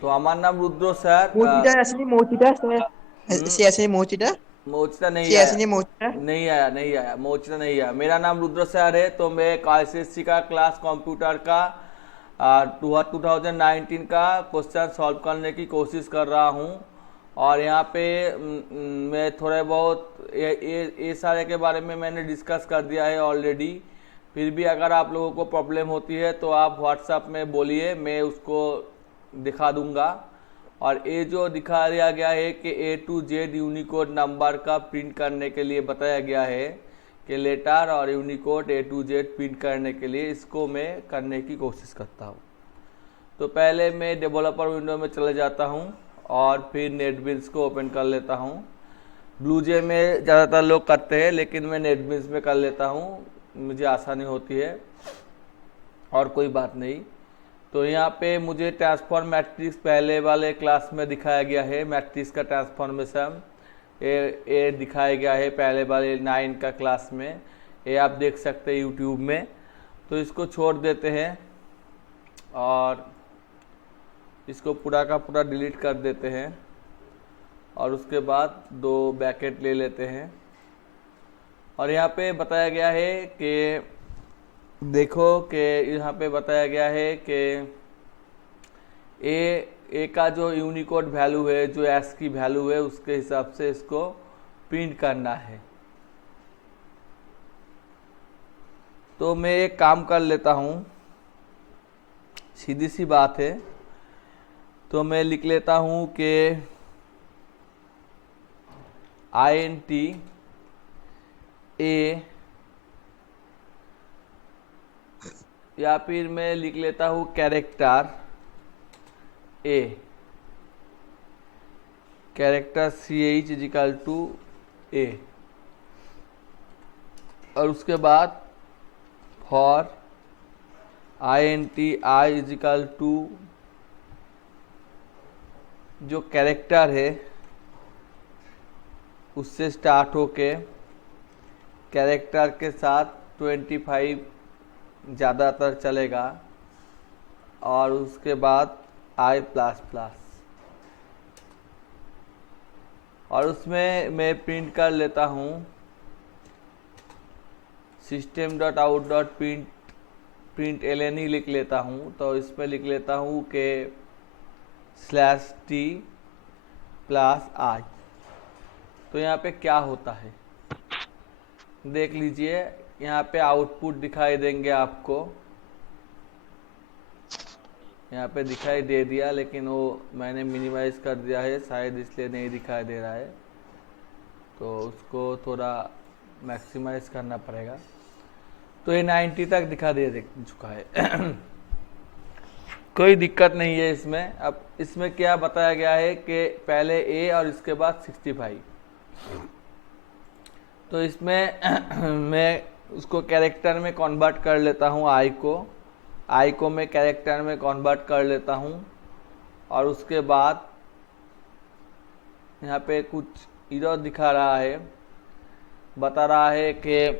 তো আমার নাম রুদ্র স্যার। मोचिटा ऐसे नहीं मोचिटा से हम्म, ऐसे नहीं मोचिटा मोचता नहीं से आया। ऐसे नहीं मोचिटा। नहीं आया मोचता नहीं आया। मेरा नाम रुद्र सर है। तो मैं आईसीएससी का क्लास कंप्यूटर का 2019 का क्वेश्चन सॉल्व करने की कोशिश कर रहा हूँ। और यहाँ पे मैं थोड़े बहुत ये सारे के बारे में मैंने डिस्कस कर दिया है ऑलरेडी। फिर भी अगर आप लोगों को प्रॉब्लम होती है तो आप व्हाट्सएप में बोलिए, मैं उसको दिखा दूंगा। और ये जो दिखा दिया गया है कि A to Z Unicode number का प्रिंट करने के लिए बताया गया है कि लेटर और Unicode A to Z print करने के लिए इसको मैं करने की कोशिश करता हूँ। तो पहले मैं डेवलपर विंडो में चले जाता हूँ और फिर नेटबिन्स को ओपन कर लेता हूँ। ब्लूजे में ज़्यादातर लोग करते हैं लेकिन मैं नेटबिन्स में कर लेता हूँ, मुझे आसानी होती है और कोई बात नहीं। तो यहाँ पे मुझे ट्रांसफॉर्म मैट्रिक्स पहले वाले क्लास में दिखाया गया है, मैट्रिक्स का ट्रांसफॉर्मेशन ये दिखाया गया है पहले वाले 9 का क्लास में। ये आप देख सकते हैं यूट्यूब में। तो इसको छोड़ देते हैं और इसको पूरा का पूरा डिलीट कर देते हैं। और उसके बाद दो बैकेट ले लेते हैं। और यहाँ पे बताया गया है कि देखो कि यहाँ पे बताया गया है कि ए का जो यूनिकोड वैल्यू है, जो एस की वैल्यू है, उसके हिसाब से इसको प्रिंट करना है। तो मैं एक काम कर लेता हूँ, सीधी सी बात है। तो मैं लिख लेता हूँ कि INT A, या फिर मैं लिख लेता हूँ character A, character CH is equal to A। और उसके बाद for INT I is equal to जो कैरेक्टर है उससे स्टार्ट होके कैरेक्टर के साथ 25 ज़्यादातर चलेगा। और उसके बाद I प्लस प्लस। और उसमें मैं प्रिंट कर लेता हूँ system dot out dot print L ही लिख लेता हूँ। तो इसमें लिख लेता हूँ कि /t प्लस I। तो यहाँ पे क्या होता है देख लीजिए। यहाँ पे आउटपुट दिखाई देंगे आपको, यहाँ पे दिखाई दे दिया लेकिन वो मैंने मिनिमाइज कर दिया है, शायद इसलिए नहीं दिखाई दे रहा है। तो उसको थोड़ा मैक्सिमाइज करना पड़ेगा। तो ये 90 तक दिखा दे चुका है। कोई दिक्कत नहीं है इसमें। अब इसमें क्या बताया गया है कि पहले A और इसके बाद 65। तो इसमें मैं उसको कैरेक्टर में कन्वर्ट कर लेता हूँ। आई को मैं कैरेक्टर में कन्वर्ट कर लेता हूँ। और उसके बाद यहाँ पे कुछ एरर दिखा रहा है, बता रहा है कि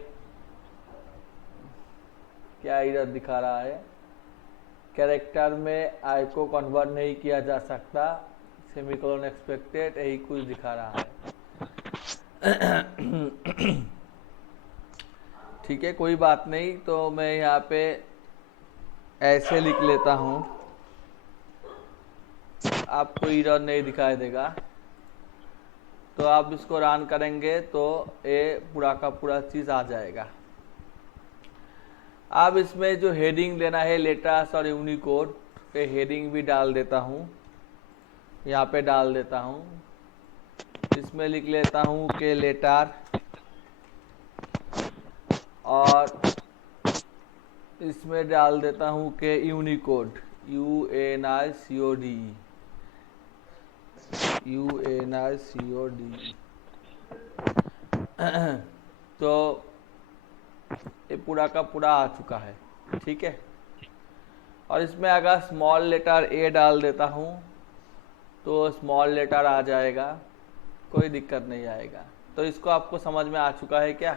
क्या एरर दिखा रहा है, कैरेक्टर में आई को कन्वर्ट नहीं किया जा सकता, सेमीकोलन एक्सपेक्टेड, यही कुछ दिखा रहा है। ठीक है, कोई बात नहीं। तो मैं यहाँ पे ऐसे लिख लेता हूँ, आपको एरर नहीं दिखाई देगा। तो आप इसको रन करेंगे तो ये पूरा का पूरा चीज़ आ जाएगा। अब इसमें जो हेडिंग देना है लेटर्स और यूनिकोड पे हेडिंग भी डाल देता हूँ, यहाँ पे डाल देता हूँ। इसमें लिख लेता हूँ कि लेटर, और इसमें डाल देता हूँ कि यूनिकोड, UNICODE। तो ये पूरा का पूरा आ चुका है, ठीक है। और इसमें अगर स्मॉल लेटर A डाल देता हूँ तो स्मॉल लेटर आ जाएगा, कोई दिक्कत नहीं आएगा। तो इसको आपको समझ में आ चुका है क्या?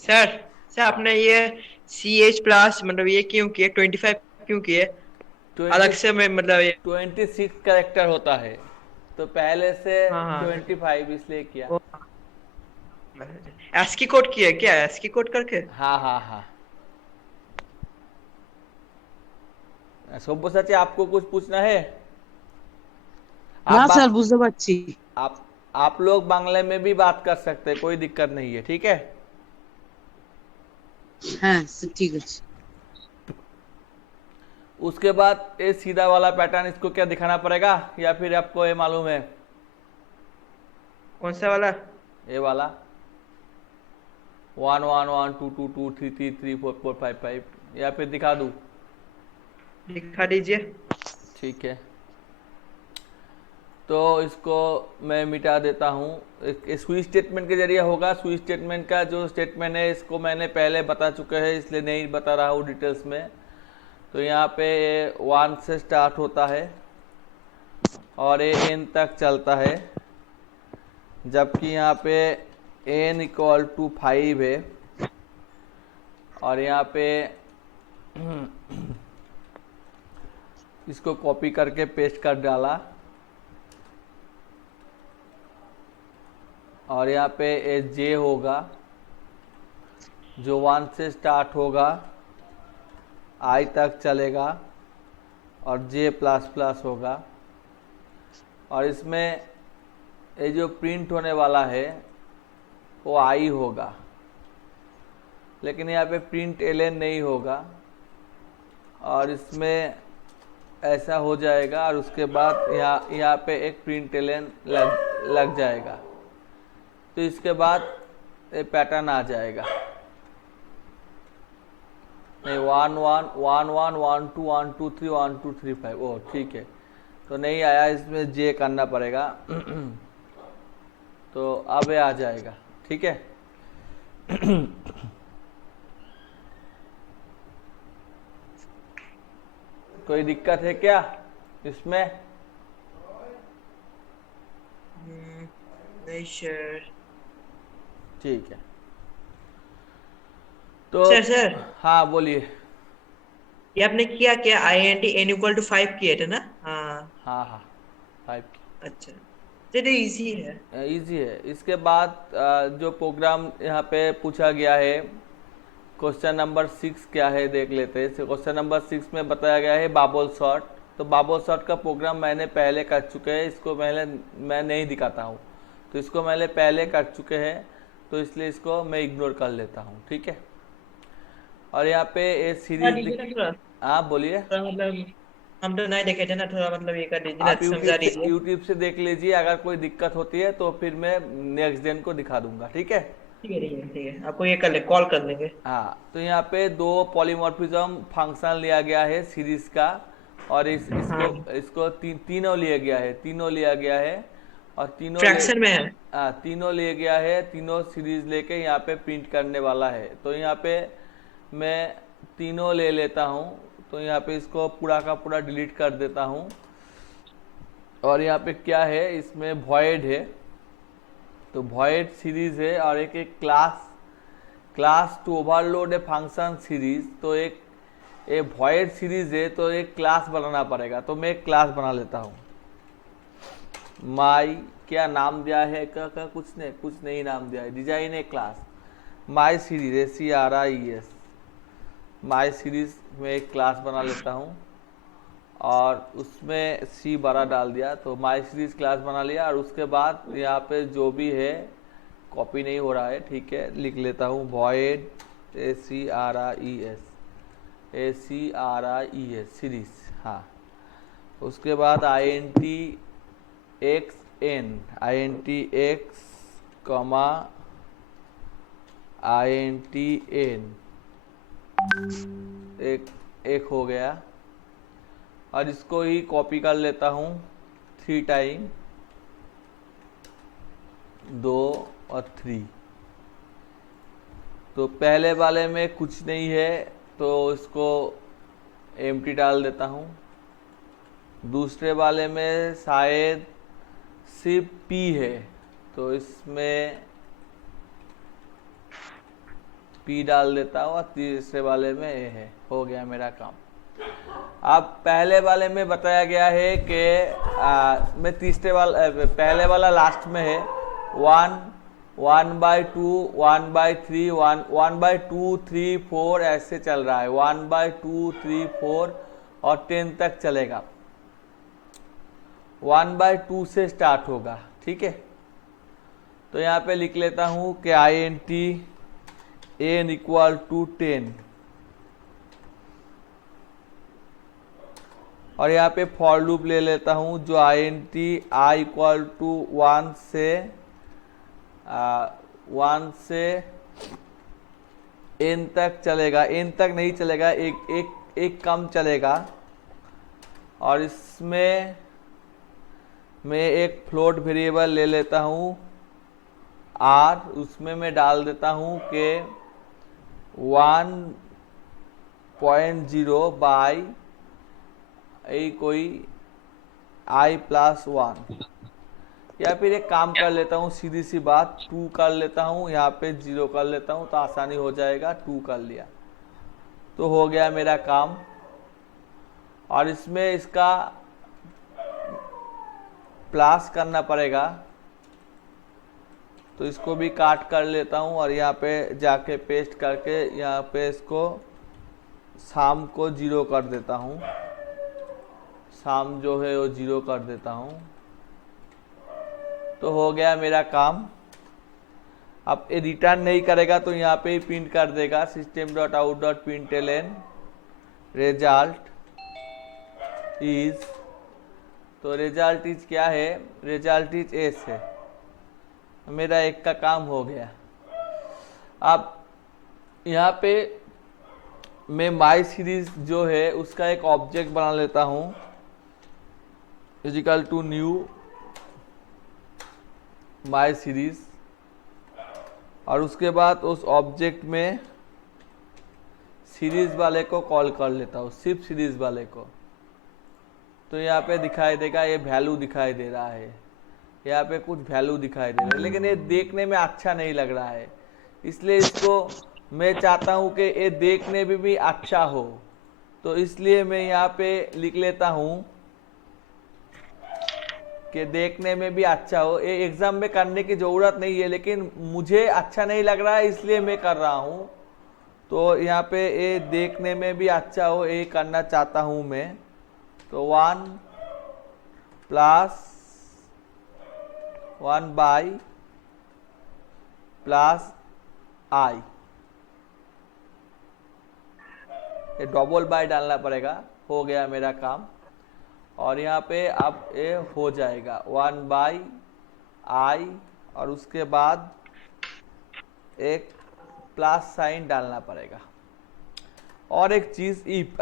सर हाँ। आपने ये CH प्लस मतलब ये क्यों किया 25 क्यों किए? ट्वेंटी अलग से मैं मतलब ये 26 कैरेक्टर होता है, तो पहले से हाँ हाँ 25 इसलिए किया। वो एस्की कोड किया है क्या, एस्की कोड करके? हाँ हाँ हाँ। सब्यसाची आपको कुछ पूछना है? आप না স্যার बात বুঝতে পারছি। आप आप लोग बांग्ला में भी बात कर सकते हैं, कोई दिक्कत नहीं है, ठीक है। হ্যাঁ ঠিক আছে। उसके बाद ये सीधा वाला पैटर्न, इसको क्या दिखाना पड़ेगा या फिर आपको ये मालूम है? कौन सा वाला? ये वाला 1 1 1 2 2 2 3 3 3 4 4 5 5, या फिर दिखा दूँ? दिखा दीजिए। ठीक है, तो इसको मैं मिटा देता हूँ। स्विच स्टेटमेंट के जरिए होगा। स्विच स्टेटमेंट का जो स्टेटमेंट है इसको मैंने पहले बता चुका है, इसलिए नहीं बता रहा हूँ डिटेल्स में। तो यहाँ पे 1 से स्टार्ट होता है और ये n तक चलता है, जबकि यहाँ पे n इक्वल टू 5 है। और यहाँ पे इसको कॉपी करके पेस्ट कर डाला, और यहाँ पे ए जे होगा जो 1 से स्टार्ट होगा, आई तक चलेगा, और जे प्लस प्लस होगा। और इसमें ये जो प्रिंट होने वाला है वो आई होगा, लेकिन यहाँ पे प्रिंट एलन नहीं होगा, और इसमें ऐसा हो जाएगा। और उसके बाद यहाँ पे एक प्रिंट एलन लग जाएगा, तो इसके बाद ये पैटर्न आ जाएगा। नहीं 1 1 1 1 1 2 1 2 3 1 2 3 5, ओ ठीक है, तो नहीं आया, इसमें जे करना पड़ेगा। तो अब ये आ जाएगा, ठीक है। कोई दिक्कत है क्या इसमें? नहीं सर। ठीक है, तो सर सर, हाँ बोलिए। ये आपने किया क्या? I N T N equal to 5 किए थे ना? हाँ। हाँ हाँ 5 अच्छा, चलिए इजी है। इजी है। इसके बाद जो प्रोग्राम यहाँ पे पूछा गया है, क्वेश्चन नंबर 6 क्या है देख लेते हैं। क्वेश्चन नंबर 6 में बताया गया है बाबल शॉट। तो बाबल शॉट का प्रोग्राम मैंने पहले कर चुके हैं, इसको मैं नहीं दिखाता हूँ, तो इसको मैंने पहले कर चुके हैं, तो इसलिए इसको मैं इग्नोर कर लेता हूँ, ठीक है। और यहाँ पे ये सीरीज हाँ बोलिए। थोड़ा मतलब हम तो नहीं देखे थे ना, थोड़ा मतलब ये कर दीजिए ना, आप समझा दीजिए। यूट्यूब से देख लीजिए, अगर कोई दिक्कत होती है तो फिर मैं नेक्स्ट दिन को दिखा दूंगा, ठीक है। ठीक है ठीक है ठीक है, आपको ये कर ले, कॉल कर लेंगे। हाँ, तो यहाँ पे दो पॉलीमॉर्फिज्म फंक्शन लिया गया है सीरीज का, और इसको हाँ, इसको तीनों लिया गया है, तीनों लिया गया है, और फ्रैक्शन में है। तीनों लिए गया है, तीनों सीरीज लेके यहाँ पे प्रिंट करने वाला है। तो यहाँ पे मैं तीनों ले लेता हूँ, तो यहाँ पे इसको पूरा का पूरा डिलीट कर देता हूँ। और यहाँ पे क्या है, इसमें वॉइड है, तो वॉइड सीरीज है, और एक class to overload a function series. तो एक वॉइड सीरीज है, तो एक क्लास बनाना पड़ेगा, तो मैं एक क्लास बना लेता हूँ। माई क्या नाम दिया है का कुछ नहीं नाम दिया है, design A class my series CRIES, my series में एक क्लास बना लेता हूँ, और उसमें C बड़ा डाल दिया, तो माई सीरीज क्लास बना लिया। और उसके बाद यहाँ पे जो भी है, कॉपी नहीं हो रहा है, ठीक है, लिख लेता हूँ वॉइड ACRIES सीरीज। हाँ, उसके बाद INTX कॉमा INTN एक हो गया, और इसको ही कॉपी कर लेता हूँ 3 टाइम, 2 और 3। तो पहले वाले में कुछ नहीं है, तो इसको एम्प्टी डाल देता हूँ। दूसरे वाले में शायद सिर्फ P है, तो इसमें P डाल देता हूँ, और तीसरे वाले में A है। हो गया मेरा काम। अब पहले वाले में बताया गया है कि मैं तीसरे वाला पहले वाला लास्ट में है 1/2 1/3 1/2 3 4 ऐसे चल रहा है 1/2 3 4 और 10 तक चलेगा 1/2 से स्टार्ट होगा। ठीक है, तो यहाँ पे लिख लेता हूँ कि INT n इक्वल टू 10 और यहाँ पे फॉर लूप ले लेता हूँ जो INT I इक्वल टू 1 से 1 से n तक चलेगा, n तक नहीं चलेगा, एक कम चलेगा। और इसमें मैं एक फ्लोट वेरिएबल ले लेता हूँ r, उसमें मैं डाल देता हूँ कि 1.0 बाई कोई i+1 या फिर एक काम कर लेता हूँ, सीधी सी बात 2 कर लेता हूँ, यहाँ पे 0 कर लेता हूँ तो आसानी हो जाएगा। 2 कर लिया तो हो गया मेरा काम। और इसमें इसका प्लस करना पड़ेगा तो इसको भी काट कर लेता हूँ और यहाँ पे जाके पेस्ट करके यहाँ पे इसको शाम को 0 कर देता हूँ, शाम जो है वो 0 कर देता हूँ। तो हो गया मेरा काम। अब ये रिटर्न नहीं करेगा तो यहाँ पे ही प्रिंट कर देगा system.out.println result is, तो रिजल्ट इज क्या है, रिजल्ट इज एस है। मेरा एक का काम हो गया। अब यहाँ पे मैं माई सीरीज जो है उसका एक ऑब्जेक्ट बना लेता हूँ is equal to new my series और उसके बाद उस ऑब्जेक्ट में सीरीज वाले को कॉल कर लेता हूँ, सिर्फ सीरीज वाले को। तो यहाँ पे दिखाई देगा, ये वैल्यू दिखाई दे रहा है, यहाँ पे कुछ वैल्यू दिखाई दे रहा है, लेकिन ये देखने में अच्छा नहीं लग रहा है, इसलिए इसको मैं चाहता हूँ कि ये देखने में भी अच्छा हो। तो इसलिए मैं यहाँ पे लिख लेता हूँ कि देखने में भी अच्छा हो। ये एग्जाम में करने की ज़रूरत नहीं है, लेकिन मुझे अच्छा नहीं लग रहा है इसलिए मैं कर रहा हूँ। तो यहाँ पे ये देखने में भी अच्छा हो, ये करना चाहता हूँ मैं। तो 1 + 1 बाई प्लस i, ये डबल बाई डालना पड़ेगा। हो गया मेरा काम। और यहाँ पे अब ये हो जाएगा 1/i और उसके बाद एक प्लस साइन डालना पड़ेगा। और एक चीज, इफ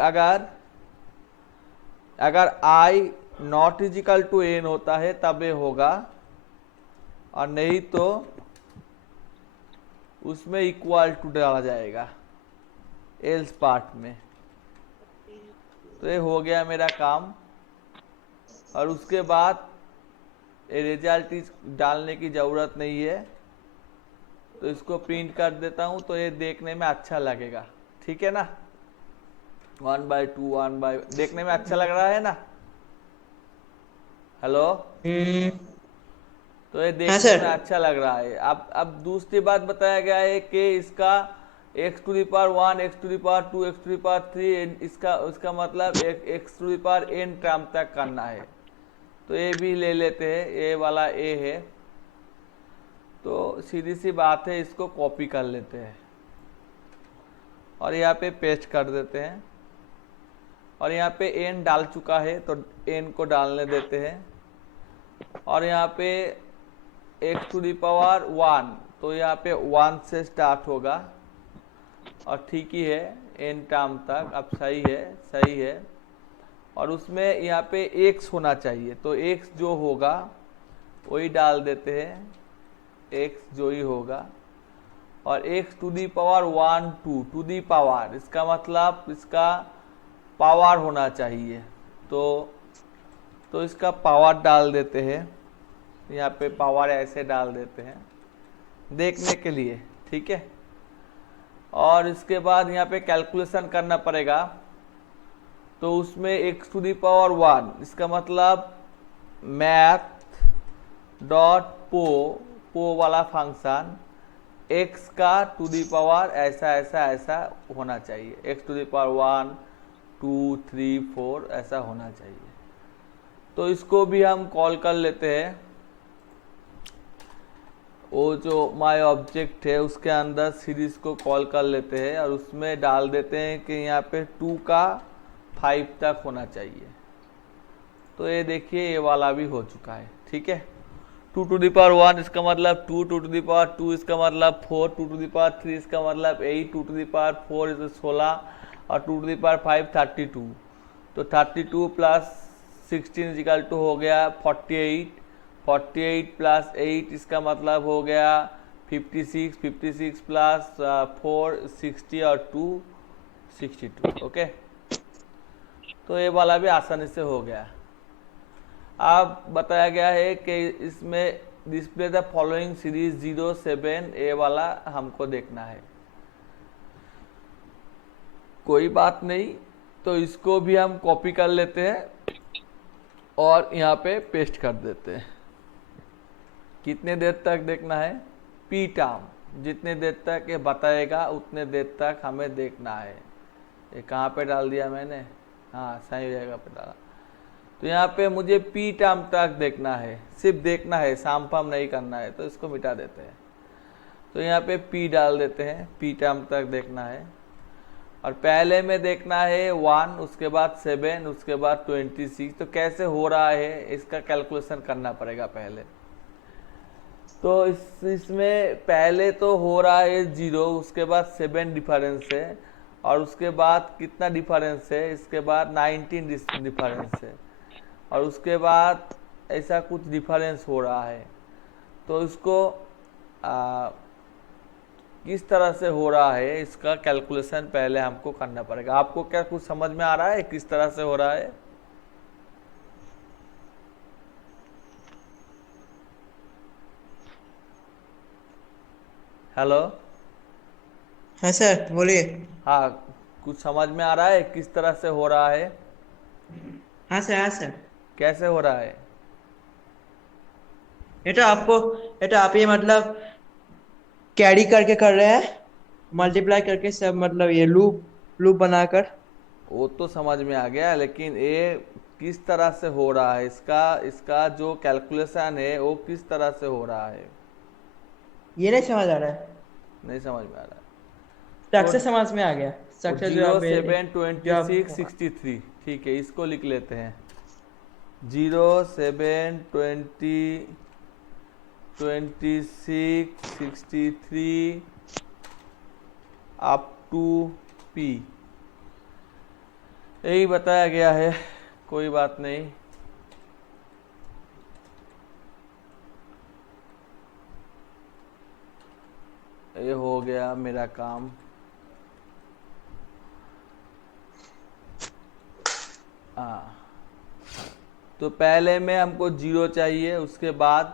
अगर i not is equal to n होता है तब ये होगा, और नहीं तो उसमें इक्वल टू डाला जाएगा एल्स पार्ट में। तो ये हो गया मेरा काम। और उसके बाद रिजल्ट डालने की ज़रूरत नहीं है, तो इसको प्रिंट कर देता हूँ तो ये देखने में अच्छा लगेगा। ठीक है ना, 1/2 1/, देखने में अच्छा लग रहा है ना। हेलो, तो ये देखने में अच्छा लग रहा है। अब दूसरी बात बताया गया है कि इसका x⁴1 x⁴2 x⁴3 इसका मतलब x⁴n टर्म तक करना है। तो ये भी ले लेते हैं, ये वाला a है, तो सीधी सी बात है, इसको कॉपी कर लेते हैं और यहाँ पे पेस्ट कर देते हैं। और यहाँ पे n डाल चुका है तो n को डालने देते हैं। और यहाँ पे x⁴1, तो यहाँ पे 1 से स्टार्ट होगा और ठीक ही है n टर्म तक। अब सही है। और उसमें यहाँ पे x होना चाहिए, तो x जो होगा वही डाल देते हैं, x जो ही होगा। और x⁴1 2 टू दी पावर, इसका मतलब इसका पावर होना चाहिए, तो इसका पावर डाल देते हैं। यहाँ पे पावर ऐसे डाल देते हैं देखने के लिए। ठीक है, और इसके बाद यहाँ पे कैलकुलेशन करना पड़ेगा। तो उसमें x टू द पावर 1, इसका मतलब मैथ डॉट पो वाला फंक्शन x का टू दी पावर ऐसा ऐसा ऐसा होना चाहिए, x टू दी पावर 1 2 3 4 ऐसा होना चाहिए। तो इसको भी हम कॉल कर लेते हैं, वो जो माय ऑब्जेक्ट है उसके अंदर सीरीज को कॉल कर लेते हैं और उसमें डाल देते हैं कि यहाँ पे 2 का 5 तक होना चाहिए। तो ये देखिए ये वाला भी हो चुका है, ठीक है। 2 टू दी पावर 1 इसका मतलब 2, 2 टू दी पावर 2 इसका मतलब 4, 2 टू दी पावर 3 इसका मतलब 8, 2 टू दी पावर 4 इसे 16 और 2 टू दी पावर 5 32। तो 32 प्लस 16 इक्वल टू हो गया 48, 48 प्लस 8 इसका मतलब हो गया 56, 56 प्लस 4 60 और 2 62। ओके, तो ये वाला भी आसानी से हो गया। अब बताया गया है कि इसमें डिस्प्ले द फॉलोइंग सीरीज 0 7 ए वाला हमको देखना है। कोई बात नहीं, तो इसको भी हम कॉपी कर लेते हैं और यहाँ पे पेस्ट कर देते हैं। कितने देर तक देखना है? पी टर्म जितने देर तक ये बताएगा उतने देर तक हमें देखना है। ये कहाँ पे डाल दिया मैंने? हाँ, सही जगह पे डाला। तो यहाँ पे मुझे पी टर्म तक देखना है, सिर्फ देखना है, साम फाम नहीं करना है, तो इसको मिटा देते हैं। तो यहाँ पे पी डाल देते हैं, पी टर्म तक देखना है। और पहले में देखना है 1, उसके बाद 7, उसके बाद 26। तो कैसे हो रहा है इसका कैलकुलेशन करना पड़ेगा पहले। तो इसमें पहले तो हो रहा है 0, उसके बाद 7 डिफरेंस है और उसके बाद कितना डिफरेंस है, इसके बाद 19 डिफरेंस है और उसके बाद ऐसा कुछ डिफरेंस हो रहा है। तो इसको किस तरह से हो रहा है इसका कैलकुलेशन पहले हमको करना पड़ेगा। आपको क्या कुछ समझ में आ रहा है किस तरह से हो रहा है? हेलो, हाँ सर बोलिए। हाँ, कुछ समझ में आ रहा है किस तरह से हो रहा है? हाँ सर, हाँ सर। कैसे हो रहा है? ये तो आप ये मतलब कैरी करके कर रहे हैं, मल्टीप्लाई करके सब, मतलब ये लूप लूप बनाकर। वो तो समझ में आ गया, लेकिन ये किस तरह से हो रहा है, इसका इसका जो कैलकुलेशन है वो किस तरह से हो रहा है, ये नहीं समझ आ रहा है। नहीं समझ में आ रहा है। स्ट्रक्चर तो समझ में आ गया, स्ट्रक्चर जो 0 आप 7 जो 26 आप 63, ठीक है, इसको लिख लेते हैं। 0 7 20 26 63 अप टू पी, यही बताया गया है, कोई बात नहीं। ये हो गया मेरा काम। हाँ, तो पहले में हमको 0 चाहिए, उसके बाद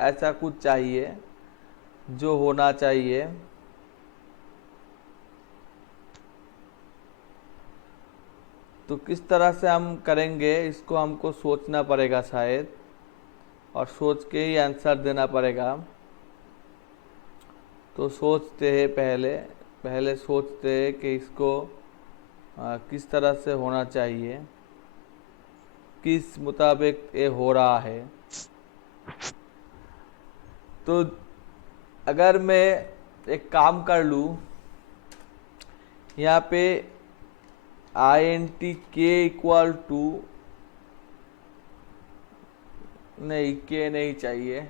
ऐसा कुछ चाहिए जो होना चाहिए। तो किस तरह से हम करेंगे इसको हमको सोचना पड़ेगा शायद, और सोच के ही आंसर देना पड़ेगा। तो सोचते हैं पहले सोचते हैं कि इसको किस तरह से होना चाहिए, किस मुताबिक ये हो रहा है। तो अगर मैं एक काम कर लूँ, यहाँ पे INT k इक्वल टू, नहीं k नहीं चाहिए,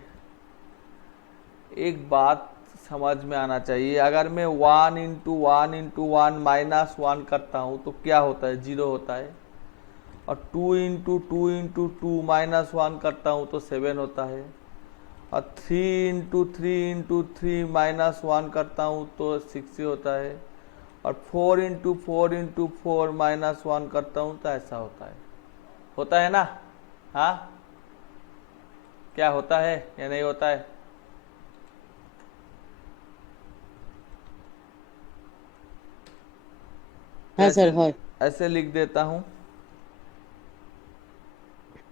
एक बात समझ में आना चाहिए। अगर मैं 1 इंटू 1 इंटू 1 माइनस 1 करता हूँ तो क्या होता है? 0 होता है। और 2 इंटू 2 इंटू 2 माइनस 1 करता हूँ तो 7 होता है। और 3 इंटू 3 इंटू 3 माइनस 1 करता हूँ तो 6 होता है। और 4 इंटू 4 इंटू 4 माइनस 1 करता हूँ तो ऐसा होता है ना? हाँ, क्या होता है या नहीं होता है? हाँ ऐसे सर है। ऐसे लिख देता हूँ।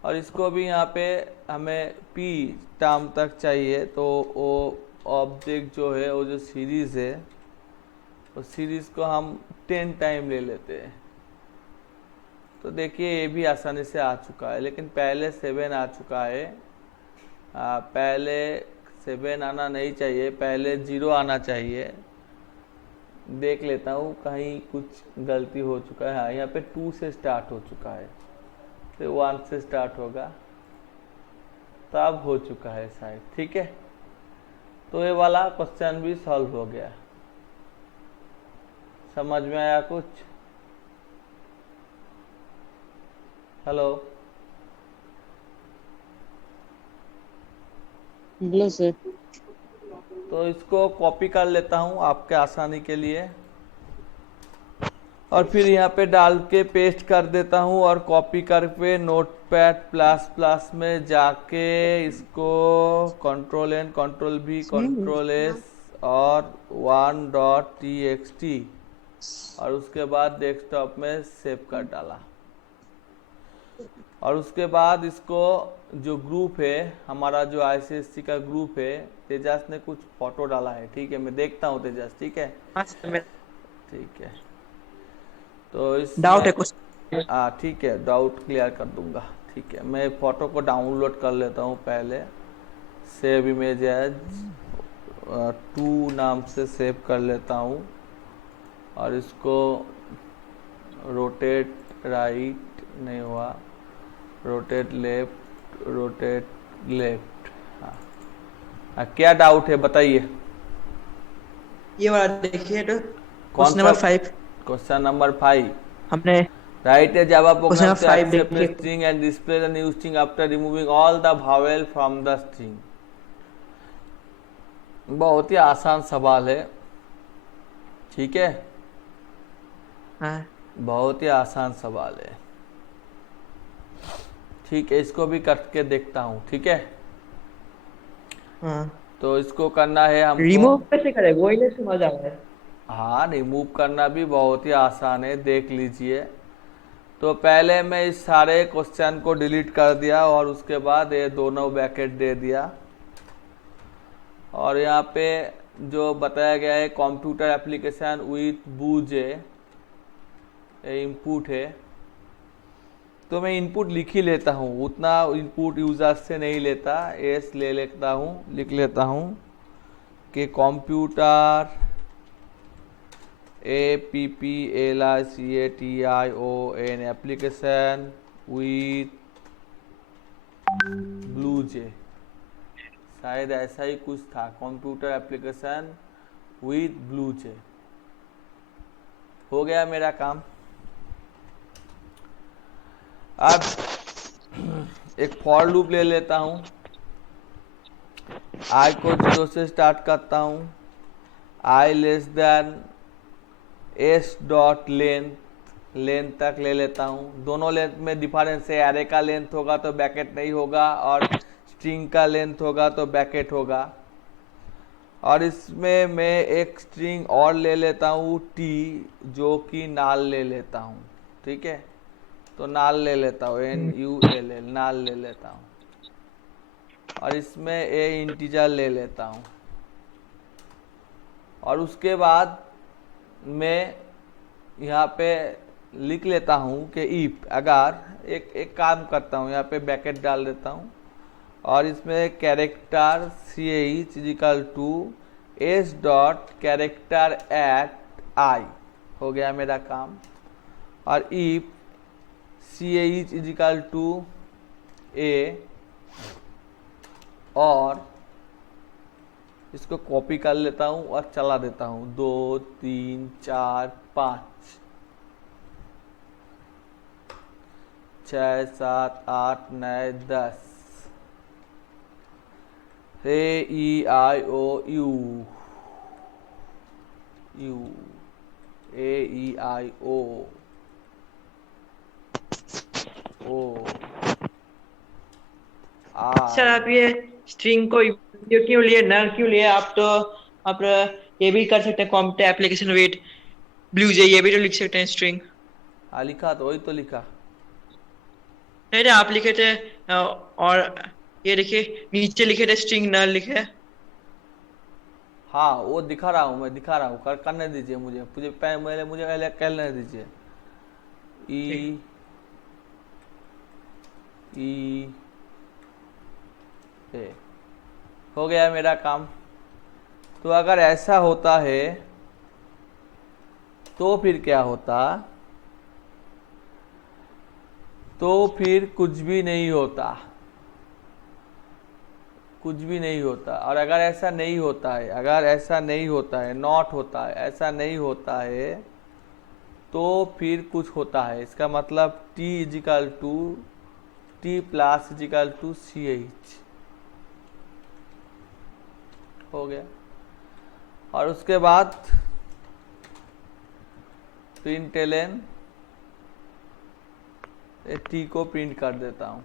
और इसको भी यहाँ पे हमें पी टर्म तक चाहिए, तो वो ऑब्जेक्ट जो है, वो जो सीरीज़ है, उस सीरीज़ को हम 10 टाइम ले लेते हैं। तो देखिए ये भी आसानी से आ चुका है, लेकिन पहले 7 आ चुका है। पहले 7 आना नहीं चाहिए, पहले 0 आना चाहिए। देख लेता हूँ कहीं कुछ गलती हो चुका है। हाँ, यहाँ पे 2 से स्टार्ट हो चुका है, तो 1 से स्टार्ट होगा, तब हो चुका है शायद। ठीक है, तो ये वाला क्वेश्चन भी सॉल्व हो गया। समझ में आया कुछ? हेलो? बोलो सर। तो इसको कॉपी कर लेता हूँ आपके आसानी के लिए, और फिर यहाँ पे डाल के पेस्ट कर देता हूँ, और कॉपी करके नोटपैड प्लस प्लस में जाके इसको Ctrl+N Ctrl+V Ctrl+S और 1.txt, और उसके बाद डेस्कटॉप में सेव कर डाला। और उसके बाद इसको जो ग्रुप है हमारा, जो ICSC का ग्रुप है, तेजस ने कुछ फोटो डाला है। ठीक है, मैं देखता हूँ तेजस। ठीक है, हाँ सर, ठीक है। तो डाउट है इसमें कुछ। ठीक है, डाउट क्लियर कर दूंगा। ठीक है, मैं फ़ोटो को डाउनलोड कर लेता हूँ पहले। सेव इमेज एज 2 नाम से सेव कर लेता हूँ, और इसको रोटेट राइट नहीं हुआ, रोटेट लेफ्ट। हाँ, क्या डाउट है बताइए? ये वाला देखिए, तो कौन क्वेश्चन सा? Number 5 question number 5। हमने Write a Java question program number to 5 accept a देखिए। string and display the new string after removing all the vowel from the string। बहुत ही आसान सवाल है। ठीक है, हाँ बहुत ही आसान सवाल है। ठीक है, इसको भी करके देखता हूँ। ठीक है, हाँ। तो इसको करना है हमको। रिमूव कैसे करें, वही नहीं समझ आ रहा है। हाँ, रिमूव करना भी बहुत ही आसान है, देख लीजिए। तो पहले मैं इस सारे क्वेश्चन को डिलीट कर दिया, और उसके बाद ये दोनों ब्रैकेट दे दिया। और यहाँ पे जो बताया गया है, कंप्यूटर एप्लीकेशन विथ बूजे, ये इनपुट है। तो मैं इनपुट लिख ही लेता हूँ, उतना इनपुट यूजर से नहीं लेता। एस ले लेता हूँ, लिख लेता हूँ कि computer APPLICATION application with BlueJ, शायद ऐसा ही कुछ था, कंप्यूटर एप्लीकेशन विथ ब्लूजे। हो गया मेरा काम। अब एक फॉर लूप ले लेता हूँ। आई को 0 से स्टार्ट करता हूँ। I less than S dot length तक ले लेता हूँ। दोनों लेंथ में डिफरेंस है, एरे का लेंथ होगा तो ब्रैकेट नहीं होगा, और स्ट्रिंग का लेंथ होगा तो ब्रैकेट होगा। और इसमें मैं एक स्ट्रिंग और ले लेता हूँ टी, जो कि नाल ले लेता हूँ। ठीक है, तो नाल ले लेता हूँ, NULL, नाल ले लेता हूँ। और इसमें ए इंटीजर ले लेता हूँ। और उसके बाद मैं यहाँ पे लिख लेता हूँ कि इफ, अगर एक काम करता हूँ, यहाँ पे ब्रैकेट डाल देता हूँ, और इसमें character CH is equal to S dot character at I हो गया मेरा काम। और if CH is equal to A, और इसको कॉपी कर लेता हूँ और चला देता हूँ। 2 3 4 5 6 7 8 9 10 AEIOU AEIO सर आप ये स्ट्रिंग को ये क्यों लिए, नल क्यों लिए? आप तो आप ये भी कर सकते हैं, कंप्यूटर एप्लीकेशन वेट ब्लू जे ये भी तो लिख सकते हैं स्ट्रिंग। हाँ लिखा तो, वही तो लिखा। नहीं नहीं, आप लिखे थे और ये देखिए नीचे लिखे थे स्ट्रिंग नल लिखे। हाँ वो दिखा रहा हूँ, मैं दिखा रहा हूँ, करने दीजिए मुझे, मुझे पहले कहने दीजिए। ठीक। ई ई ए, हो गया मेरा काम। तो अगर ऐसा होता है तो फिर क्या होता? तो फिर कुछ भी नहीं होता, कुछ भी नहीं होता। और अगर ऐसा नहीं होता है, अगर ऐसा नहीं होता है, नॉट होता है, ऐसा नहीं होता है, तो फिर कुछ होता है। इसका मतलब t is equal to T plus is equal to C H, हो गया। और उसके बाद प्रिंट एलन टी को प्रिंट कर देता हूँ,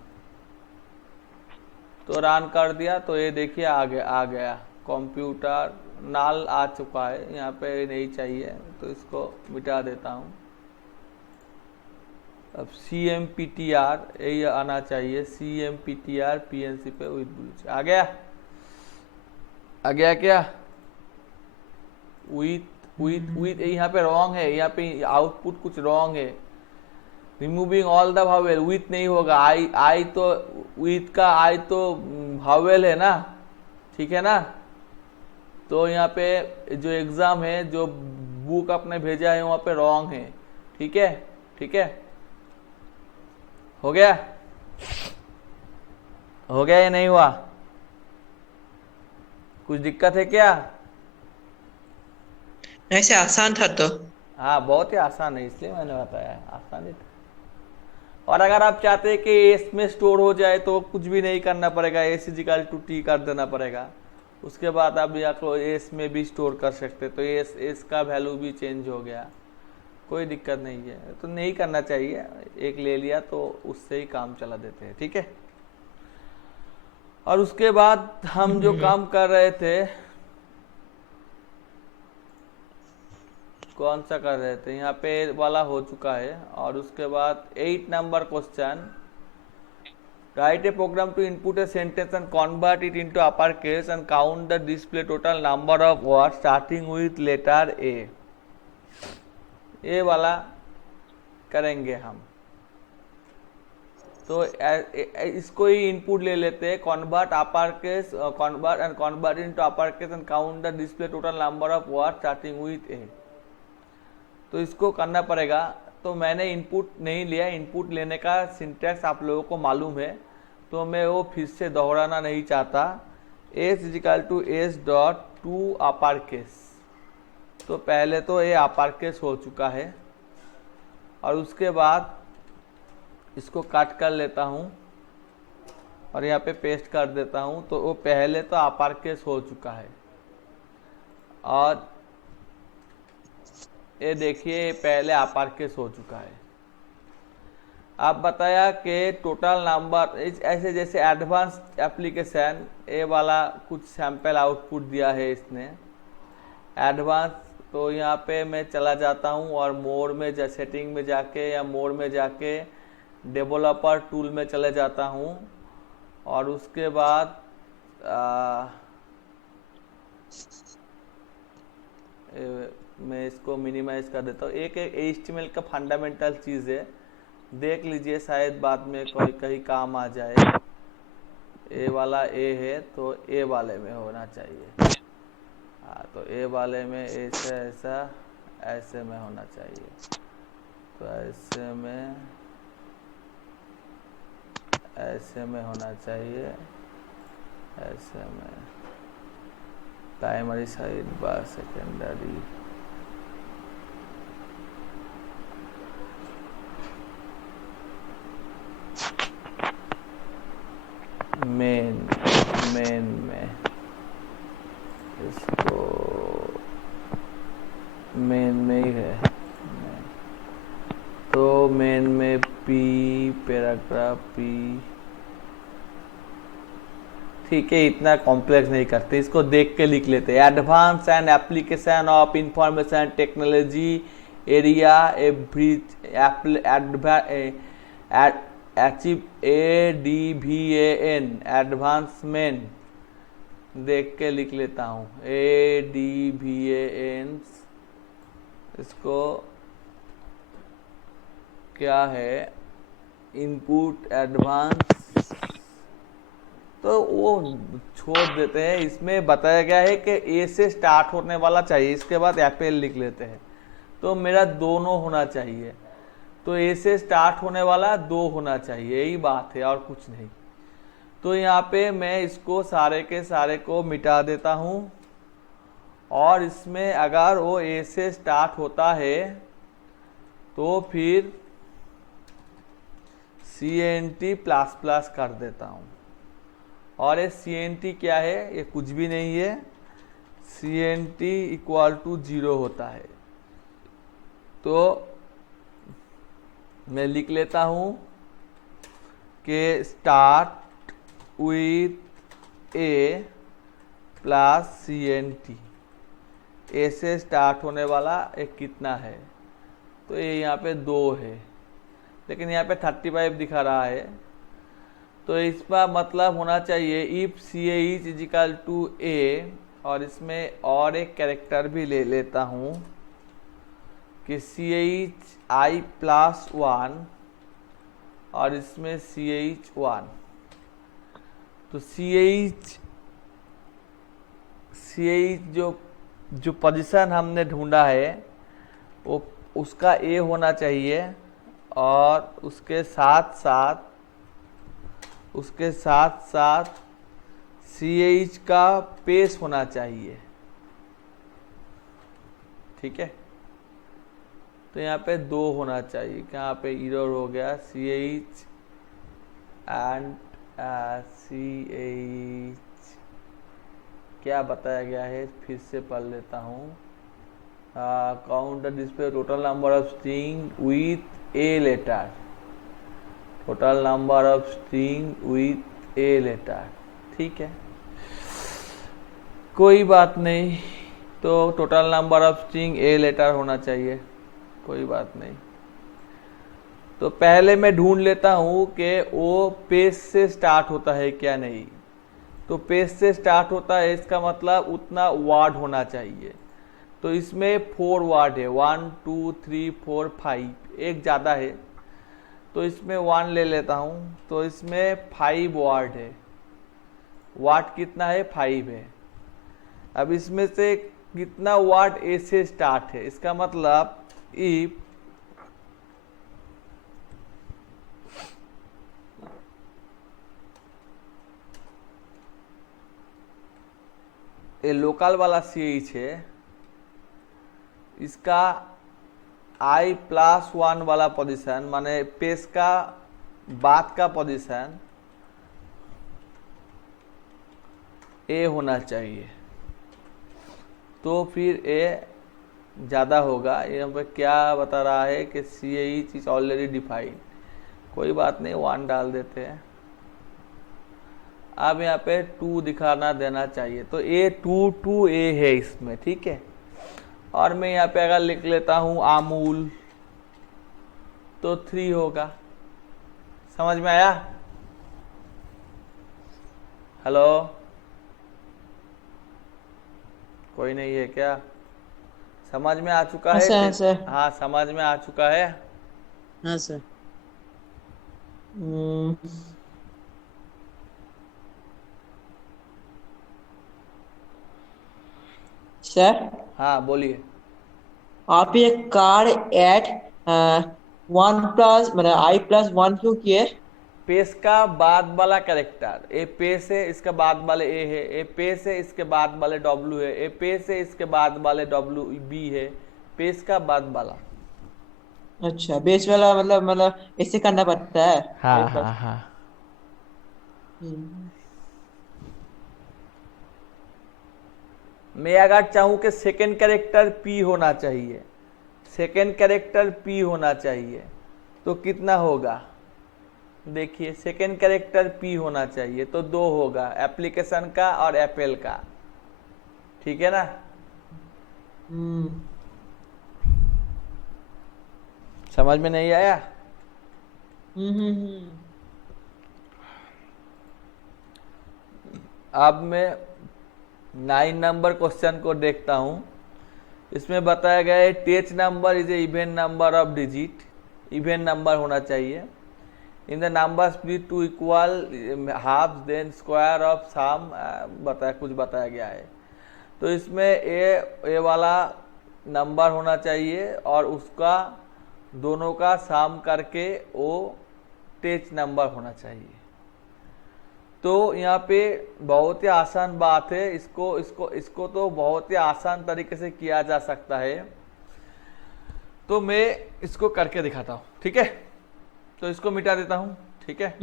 तो रन कर दिया। तो ये देखिए आ गया कंप्यूटर नाल आ चुका है, यहाँ पे नहीं चाहिए तो इसको मिटा देता हूँ। अब C M P T R यही आना चाहिए, C M P T R P N C पे विद ब्लू आ गया। आ गया क्या? विथ यहाँ पे रॉन्ग है, यहाँ पे आउटपुट कुछ रॉन्ग है। Removing all the Wavell, with नहीं होगा, आई तो विथ का आई तो वावेल है ना, ठीक है ना। तो यहाँ पे जो एग्जाम है, जो बुक आपने भेजा है वहाँ पे रॉन्ग है, ठीक है, ठीक है। हो गया? हो गया या नहीं हुआ? कुछ दिक्कत है क्या? ऐसे आसान था तो। हाँ बहुत ही आसान है, इसलिए मैंने बताया आसान ही था। और अगर आप चाहते हैं कि एस में स्टोर हो जाए तो कुछ भी नहीं करना पड़ेगा, एस इजिकल टू टी कर देना पड़ेगा। उसके बाद आप या तो एस में भी स्टोर कर सकते, तो एस का वैल्यू भी चेंज हो गया, कोई दिक्कत नहीं है। तो नहीं करना चाहिए, एक ले लिया तो उससे ही काम चला देते हैं, ठीक है। और उसके बाद हम जो काम कर रहे थे, कौन सा कर रहे थे, यहाँ पे वाला हो चुका है। और उसके बाद 8 number question, write a program to input a sentence and convert it into upper case and count the display total number of word starting with letter A. ये वाला करेंगे हम। तो इसको ही इनपुट ले लेते हैं, convert upper case, convert into upper case and count the display total number of word starting with A. तो इसको करना पड़ेगा। तो मैंने इनपुट नहीं लिया, इनपुट लेने का सिंटैक्स आप लोगों को मालूम है, तो मैं वो फिर से दोहराना नहीं चाहता। S is equal to S dot to upper case, तो पहले तो ये अपर केस हो चुका है। और उसके बाद इसको काट कर लेता हूँ और यहाँ पे पेस्ट कर देता हूँ, तो वो पहले तो अपर केस हो चुका है। और ये देखिए पहले अपर केस हो चुका है। आप बताया कि टोटल नंबर ऐसे जैसे एडवांस एप्लीकेशन, ये वाला कुछ सैंपल आउटपुट दिया है इसने एडवांस। तो यहाँ पे मैं चला जाता हूँ और मोड में सेटिंग में जाके या मोड में जाके डेवलपर टूल में चले जाता हूँ। और उसके बाद मैं इसको मिनिमाइज कर देता हूँ। एक HTML का फंडामेंटल चीज़ है, देख लीजिए, शायद बाद में कोई कहीं काम आ जाए। ए वाला ए है तो ए वाले में होना चाहिए। हाँ, तो ए वाले में ऐसा ऐसा ऐसे में होना चाहिए। तो ऐसे में होना चाहिए, ऐसे में primary side bar secondary. Main में इसको मेन में ही है। तो मेन में पी पैराग्राफ पी, ठीक है, इतना कॉम्प्लेक्स नहीं करते, इसको देख के लिख लेते हैं। Advance and application of information technology area achieve ADVAN advancement, देख के लिख लेता हूँ ADVAN, इसको क्या है, इनपुट एडवांस, तो वो छोड़ देते हैं। इसमें बताया गया है कि ए से स्टार्ट होने वाला चाहिए, इसके बाद एप्पल लिख लेते हैं। तो मेरा दोनों होना चाहिए, तो ए से स्टार्ट होने वाला 2 होना चाहिए, यही बात है और कुछ नहीं। तो यहाँ पे मैं इसको सारे के सारे को मिटा देता हूँ, और इसमें अगर वो ए से स्टार्ट होता है तो फिर CNT प्लस प्लस कर देता हूँ। और ये CNT क्या है, ये कुछ भी नहीं है, CNT इक्वल टू 0 होता है। तो मैं लिख लेता हूँ कि start with A plus CNT, ए से स्टार्ट होने वाला एक कितना है, तो ये यहाँ पे 2 है, लेकिन यहाँ पे 35 दिखा रहा है। तो इसका मतलब होना चाहिए if CH is equal to A, और इसमें और एक कैरेक्टर भी ले लेता हूँ कि CHI प्लस 1, और इसमें CH1। तो CH जो पोजीशन हमने ढूंढा है वो उसका A होना चाहिए, और उसके साथ साथ CH का पेस होना चाहिए, ठीक है। तो यहाँ पे 2 होना चाहिए, यहाँ पे एरर हो गया, CH एंड CH क्या बताया गया है, फिर से पढ़ लेता हूँ। Count the display total number of string with a letter, total number of string with a letter, ठीक है, कोई बात नहीं। तो total number of string a letter होना चाहिए, कोई बात नहीं। तो पहले मैं ढूंढ लेता हूँ कि वो पेज से स्टार्ट होता है क्या नहीं। तो पेज से स्टार्ट होता है, इसका मतलब उतना वर्ड होना चाहिए। तो इसमें 4 वर्ड है, 1 2 3 4 5, एक ज़्यादा है, तो इसमें 1 ले लेता हूँ। तो इसमें 5 वर्ड है, वर्ड कितना है, 5 है। अब इसमें से कितना वर्ड ए से स्टार्ट है, इसका मतलब इफ ये लोकल वाला CH है, इसका I प्लस 1 वाला पोजीशन, माने पेस का बाद का पोजीशन A होना चाहिए, तो फिर A ज़्यादा होगा। यहाँ पे क्या बता रहा है कि CH इज ऑलरेडी डिफाइंड, कोई बात नहीं, 1 डाल देते हैं। अब यहाँ पे 2 दिखाना देना चाहिए, तो A है इसमें, ठीक है। और मैं यहाँ पे अगर लिख लेता हूँ अमूल, तो 3 होगा। समझ में आया? हेलो, कोई नहीं है क्या? समझ में आ चुका है? हाँ सर। हाँ, समझ में आ चुका है। हाँ सर। सर, हाँ बोलिए। आप ये कार एट 1 प्लस मतलब I+1 क्यों किए? पेस का बाद वाला कैरेक्टर, ए पेस है, इसके बाद वाले ए है, ए पेस है, इसके बाद वाले डब्ल्यू है, ए पेस है, इसके बाद वाले डब्ल्यू बी है, पेस का बाद वाला। अच्छा, बेस वाला मतलब ऐसे करना पड़ता है। हाँ I+. हाँ हाँ। हम्म, मैं अगर चाहूँ कि सेकेंड कैरेक्टर पी होना चाहिए, सेकेंड कैरेक्टर पी होना चाहिए, तो कितना होगा? देखिए, सेकेंड कैरेक्टर पी होना चाहिए तो 2 होगा, एप्लीकेशन का और एप्पल का, ठीक है ना। समझ में नहीं आया? हम्म। अब मैं 9 नंबर क्वेश्चन को देखता हूँ। इसमें बताया गया है tech number is a even number of digit, even number होना चाहिए। In the number split two equal half then square of sum, बताया गया है। तो इसमें ए वाला नंबर होना चाहिए और उसका दोनों का सम करके वो टेच नंबर होना चाहिए। तो यहाँ पे बहुत ही आसान बात है, इसको तो बहुत ही आसान तरीके से किया जा सकता है। तो मैं इसको करके दिखाता हूँ, ठीक है? तो इसको मिटा देता हूँ, ठीक है?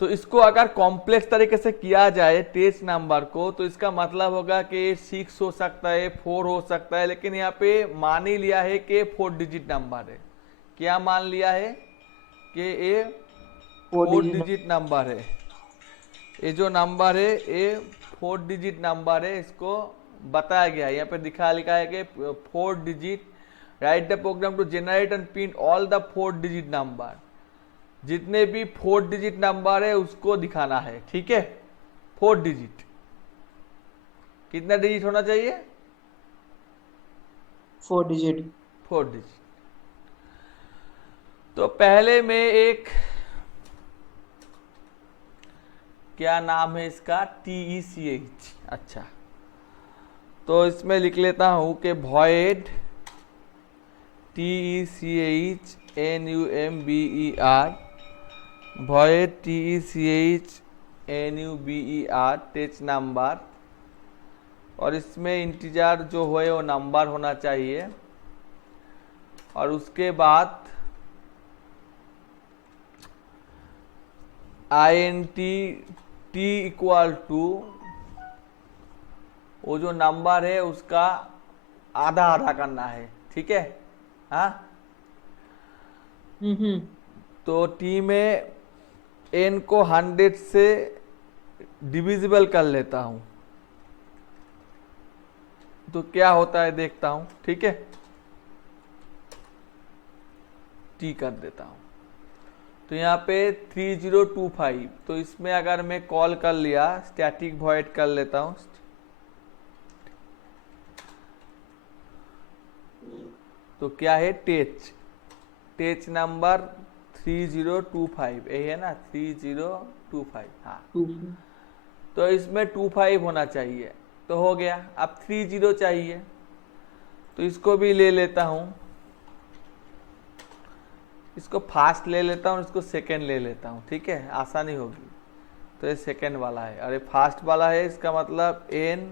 तो इसको अगर कॉम्प्लेक्स तरीके से किया जाए टेच नंबर को, तो इसका मतलब होगा कि 6 हो सकता है, 4 हो सकता है, लेकिन यहाँ पे मान ही लिया है कि 4 डिजिट नंबर है। क्या मान लिया है? कि ये 4 डिजिट नंबर है। ये जो नंबर है ये 4 डिजिट नंबर है, इसको बताया गया है। यहाँ पे लिखा है कि 4 digit, write the program to generate and print all the 4 digit number. जितने भी 4 डिजिट नंबर है उसको दिखाना है, ठीक है? 4 डिजिट, कितना डिजिट होना चाहिए? 4 डिजिट। 4 डिजिट। तो पहले मैं एक, क्या नाम है इसका, TECH। अच्छा, तो इसमें लिख लेता हूं कि void TECH NUMBER, void TECH NUBER टेच number, और इसमें इंटीजर जो है वो नंबर होना चाहिए। और उसके बाद INT T इक्वल टू वो जो नंबर है उसका आधा आधा करना है, ठीक है? हाँ, तो T में N को 100 से डिविजिबल कर लेता हूं, तो क्या होता है देखता हूं, ठीक है? T कर देता हूं, तो यहाँ पे 3025, तो इसमें अगर मैं कॉल कर लिया, स्टैटिक वॉइड कर लेता हूँ, तो क्या है? टेच नंबर 3025, यही है ना? 3025, हाँ। तो इसमें 25 होना चाहिए, तो हो गया। अब 30 चाहिए, तो इसको भी ले लेता हूँ, इसको फास्ट ले लेता हूँ, इसको सेकेंड ले लेता हूँ, ठीक है? आसानी होगी। तो ये सेकेंड वाला है और ये फास्ट वाला है, इसका मतलब N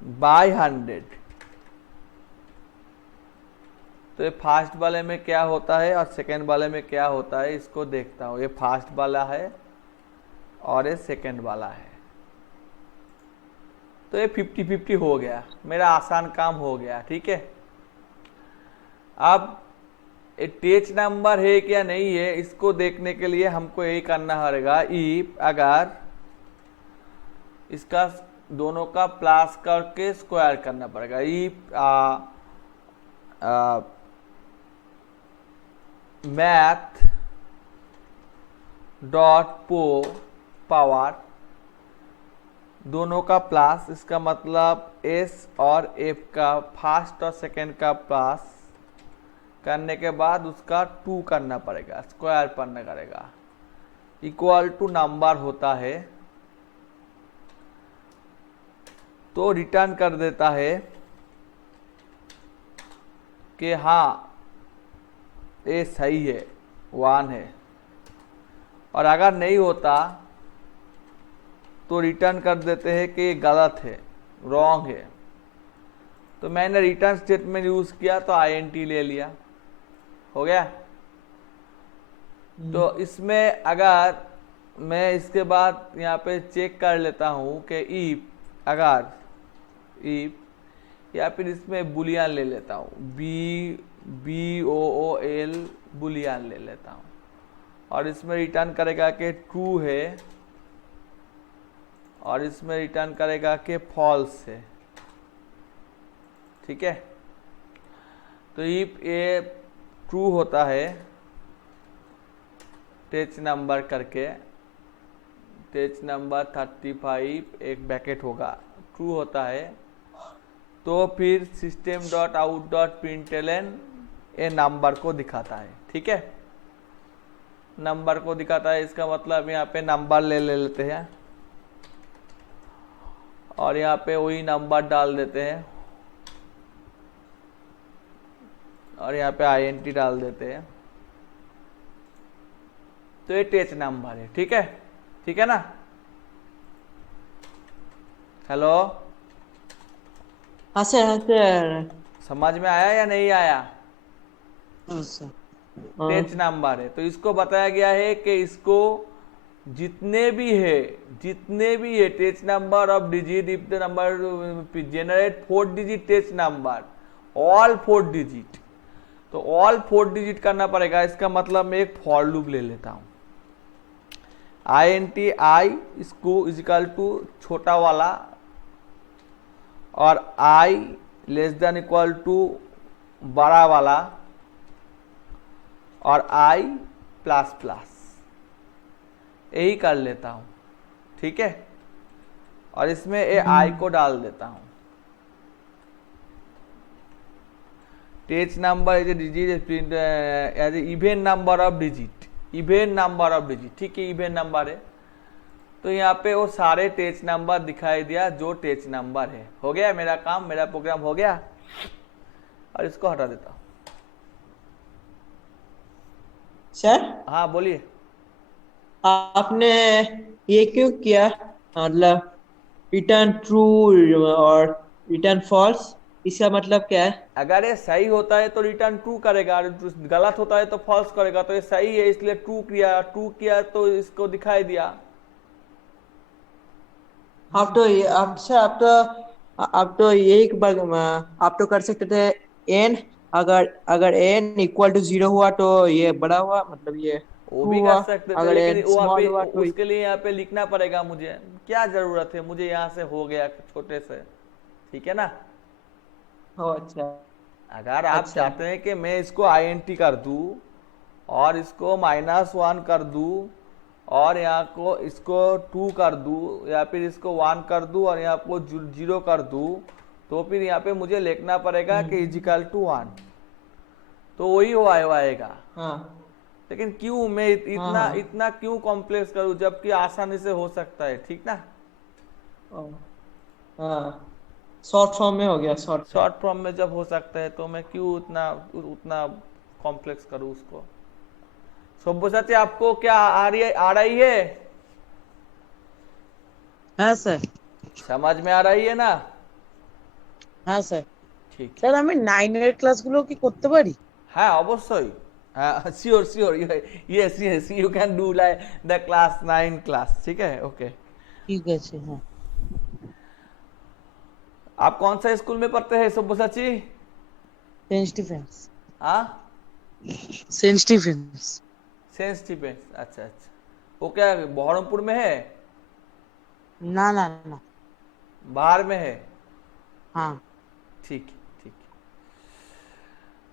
बाय 100। तो ये फास्ट वाले में क्या होता है और सेकेंड वाले में क्या होता है, इसको देखता हूँ। ये फास्ट वाला है और ये सेकेंड वाला है, तो ये 50-50 हो गया, मेरा आसान काम हो गया, ठीक है? अब ये टेच नंबर है क्या नहीं है, इसको देखने के लिए हमको यही करना पड़ेगा। इफ अगर इसका दोनों का प्लस करके स्क्वायर करना पड़ेगा। इफ मैथ डॉट पावर दोनों का प्लस, इसका मतलब S और F का फर्स्ट और सेकेंड का प्लस करने के बाद उसका 2 करना पड़ेगा, स्क्वायर करना करेगा, इक्वल टू नंबर होता है। तो रिटर्न कर देता है कि हाँ ये सही है, 1 है। और अगर नहीं होता तो रिटर्न कर देते हैं कि ये गलत है, रॉन्ग है। तो मैंने रिटर्न स्टेटमेंट यूज किया तो INT ले लिया, हो गया। तो इसमें अगर मैं इसके बाद यहाँ पे चेक कर लेता हूँ कि इफ या फिर इसमें बुलियन ले लेता हूँ, BOOL बुलियन ले लेता हूँ, और इसमें रिटर्न करेगा कि ट्रू है और इसमें रिटर्न करेगा कि फॉल्स है। ठीक है। तो इफ ये ट्रू होता है, टेच नंबर करके, टेच नंबर 35 एक ब्रैकेट होगा, ट्रू होता है, तो फिर system dot out dot println ये नंबर को दिखाता है। ठीक है, नंबर को दिखाता है, इसका मतलब यहाँ पे नंबर ले लेते हैं और यहाँ पे वही नंबर डाल देते हैं और यहाँ पे INT डाल देते हैं, तो ये टेच नंबर है। ठीक है, ठीक है ना। हेलो, हाँ सर, हाँ सर। समझ में आया या नहीं आया? हाँ सर। टेच नंबर है, तो इसको बताया गया है कि इसको जितने भी है tech number of digit, if the number generate 4 digit tech number, all 4 digit, तो ऑल 4 डिजिट करना पड़ेगा। इसका मतलब मैं एक फॉर लूप ले लेता हूं, INT I इसको इजिकल टू छोटा वाला और I less than equal to बड़ा वाला और I प्लस प्लस, यही कर लेता हूं। ठीक है, और इसमें ये I को डाल देता हूं। Tech number as a digit as a even number of digit, even number of digit. ठीक है, इवेन नंबर है, तो यहाँ पे वो सारे टेच नंबर दिखाई दिया जो टेच नंबर है। हो गया मेरा काम, मेरा प्रोग्राम हो गया, और इसको हटा देता हूँ। सर, हाँ बोलिए। आपने ये क्यों किया, मतलब रिटर्न ट्रू और रिटर्न फॉल्स, इसका मतलब क्या है? अगर ये सही होता है तो रिटर्न ट्रू करेगा, और गलत होता है तो फॉल्स करेगा। तो ये सही है इसलिए ट्रू किया तो इसको दिखाई दिया। आप तो यही आप तो कर सकते थे एन, अगर एन इक्वल टू 0 हुआ तो ये बड़ा हुआ, मतलब ये वो ट्रू भी हुआ। कर सकते थे, अगर लेकिन एन वहाँ स्मॉल पे हुआ तो उसके लिए यहाँ पे लिखना पड़ेगा मुझे, क्या जरूरत है, मुझे यहाँ से हो गया छोटे से। ठीक है ना। अच्छा। अगर आप अच्छा। चाहते हैं कि मैं इसको INT कर दूं और इसको -1 कर दूं और यहाँ को इसको 2 कर दूं, या फिर इसको 1 कर दूं और यहाँ को 0 कर दूं, तो फिर यहाँ पे मुझे लिखना पड़ेगा कि इजिकल टू 1, तो वही हो आएगा। हाँ लेकिन क्यों मैं हाँ। इतना क्यों कॉम्प्लेक्स करूं, जबकि आसानी से हो सकता है। ठीक ना। हाँ, शॉर्ट फॉर्म में हो गया, शॉर्ट फॉर्म। शॉर्ट फॉर्म में जब हो सकता है तो मैं क्यों उतना कॉम्प्लेक्स करूं उसको। सब्यसाची, आपको क्या आ रही है? হ্যাঁ স্যার। समझ में आ रही है ना? হ্যাঁ স্যার। ठीक। স্যার আমি 9 এর ক্লাসগুলো কি করতে পারি? হ্যাঁ অবশ্যই, হ্যাঁ sure yes you can do like the class 9 class। ठीक है, ओके। ঠিক আছে, হ্যাঁ। आप कौन सा स्कूल में पढ़ते हैं सब्यसाची? Saint Stephen's. हाँ, সেন্ট স্টিফেন্স। Saint Stephen's. अच्छा, वो क्या बहरमपुर में है? না না না। बाहर में है? हाँ। ठीक।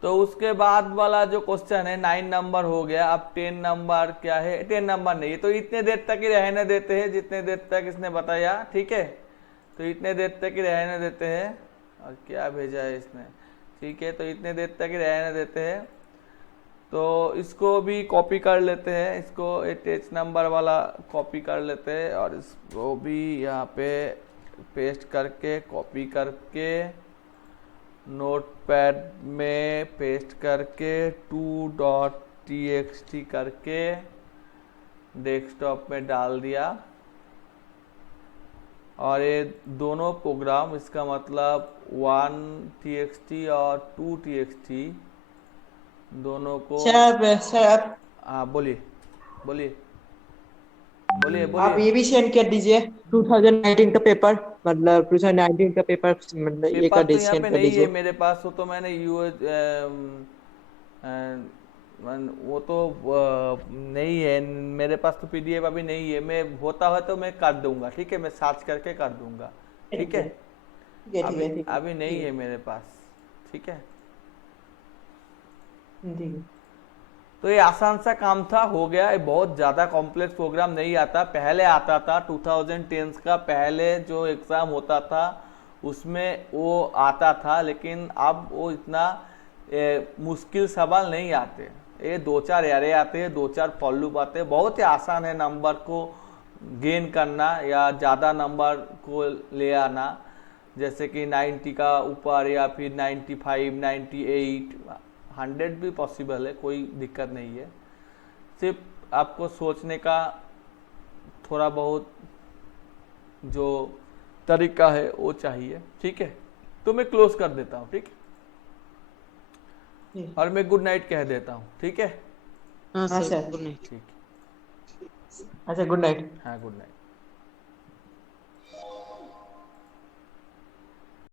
तो उसके बाद वाला जो क्वेश्चन है 9 नंबर हो गया। अब 10 नंबर क्या है? 10 नंबर नहीं, तो इतने देर तक ही रहने देते हैं जितने देर तक इसने बताया। ठीक है, तो इतने देर तक ही रहने देते हैं। और क्या भेजा है इसने? ठीक है, तो इतने देर तक ही रहने देते हैं। तो इसको भी कॉपी कर लेते हैं, इसको टेच नंबर वाला कॉपी कर लेते हैं और इसको भी यहाँ पे पेस्ट करके कॉपी करके नोटपैड में पेस्ट करके 2.txt करके डेस्कटॉप में डाल दिया। और ये दोनों प्रोग्राम, इसका मतलब 1txt और 2txt दोनों को। सर आप हाँ बोलिए। आप ये भी सेंड कर दीजिए 2019 का पेपर, मतलब 2019 का पेपर, मतलब ये पेपर कर तो यहाँ सेंड पे कर नहीं है दीजिए। मेरे पास, वो तो मैंने वो तो नहीं है मेरे पास, तो PDF अभी नहीं है। मैं होता है तो मैं कर दूंगा। ठीक है, मैं सर्च करके कर दूंगा। ठीक है, ठीक है, ठीक है, ठीक है, ठीक है। अभी नहीं है मेरे पास। ठीक है। ठीक है। तो ये आसान सा काम था, हो गया। ये बहुत ज़्यादा कॉम्प्लेक्स प्रोग्राम नहीं आता, पहले आता था 2010 का पहले जो एग्ज़ाम होता था उसमें वो आता था, लेकिन अब वो इतना मुश्किल सवाल नहीं आते। ये 2-4 एरे आते हैं, 2-4 फॉर लूप आते हैं। बहुत ही आसान है नंबर को गेन करना या ज़्यादा नंबर को ले आना, जैसे कि 90 का ऊपर या फिर 95, 98, 100 भी पॉसिबल है, कोई दिक्कत नहीं है। सिर्फ आपको सोचने का थोड़ा बहुत जो तरीका है वो चाहिए, ठीक है। तो मैं क्लोज कर देता हूँ, ठीक है, ठीक। और मैं गुड नाइट कह देता हूँ, ठीक है। हाँ हाँ सर, सर। Good night. ठीक, अच्छा, गुड नाइट। हाँ गुड नाइट।